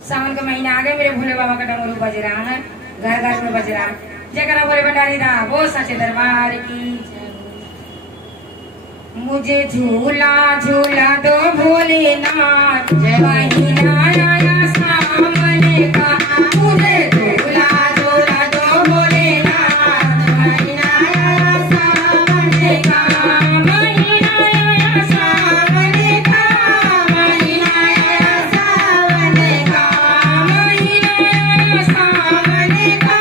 सावन का महीना आ गया, मेरे भोले बाबा का डमरू बज रहा है, घर घर में बज रहा है। जयकारा बोले भंडारी दा, वो सच्चे दरबार की। मुझे झूला झूला दो भोलेनाथ, महीना आया सामने का। मुझे झूला झूला दो भोलेनाथ, महीना आया सामने का। महीना आया सामने का, महीना आया सामने का, महीना आया सामने का,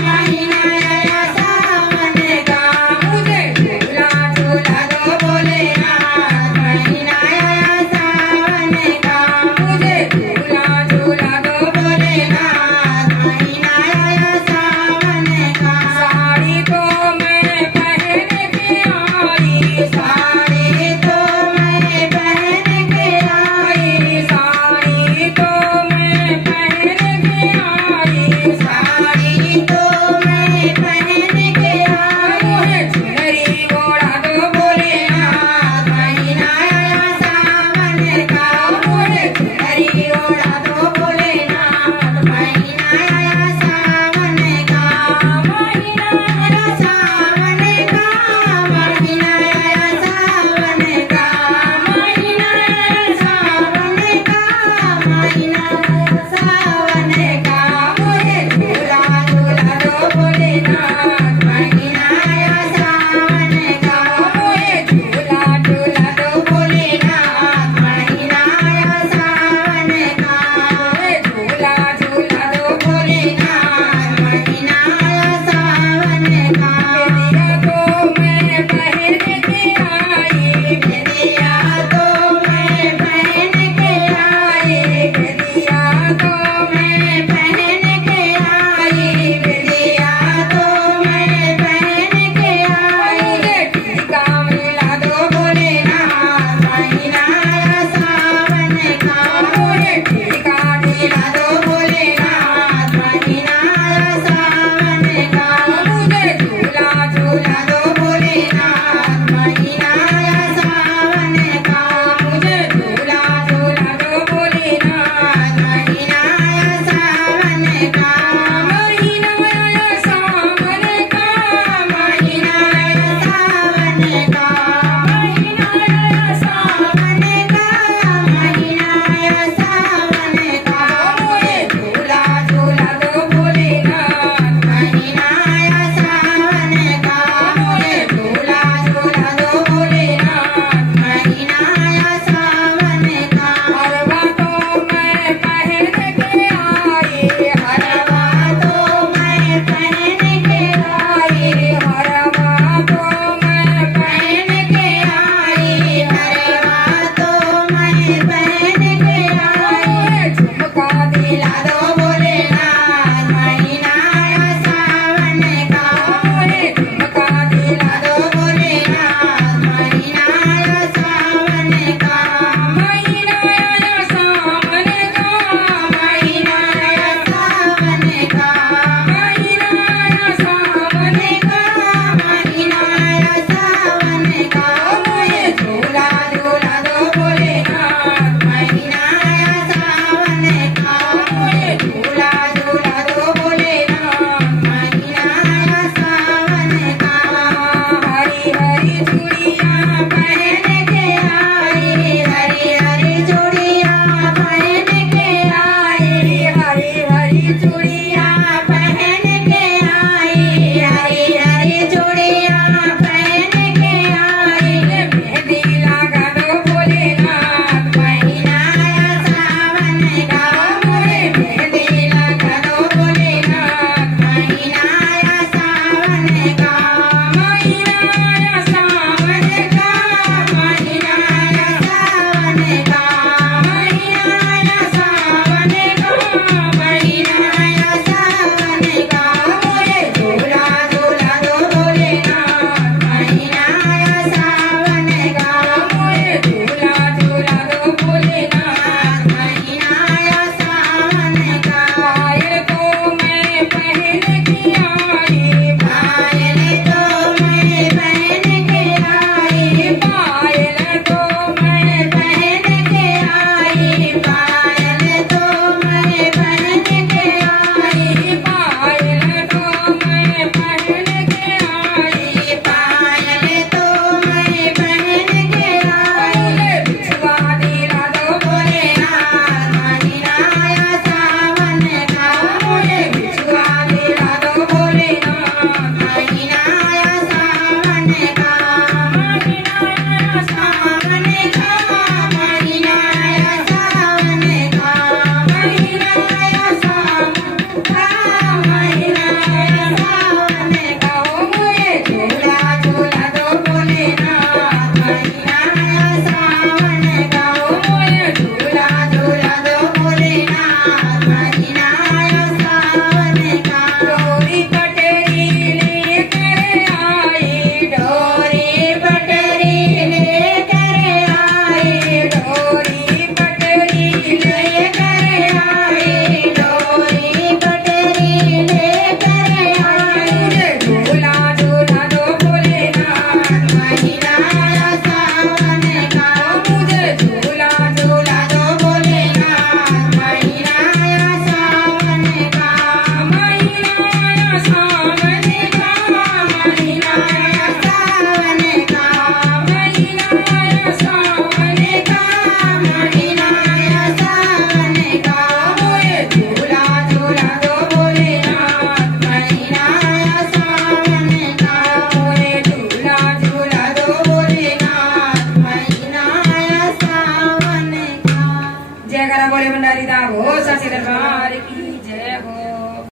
महीना आया सामने का। मुझे झूला झूला दो भोलेनाथ, महीना आया सामने का। मुझे झूला झूला दो भोलेनाथ, महीना आया सामने का। साड़ी तो मैं पहन के आई, साड़ी तो मैं पहन के आई, साड़ी तो मैं पहन के आई, साड़ी तो मैं पहन के आई। मुझे चुनरी ओढ़ा दो भोलेनाथ, महीना आया सामने का। मुझे चुनरी ओढ़ा दो भोलेनाथ, महीना आया सामने का। महीना आया सामने का, महीना आया सामने का, महीना आया सामने का, महीना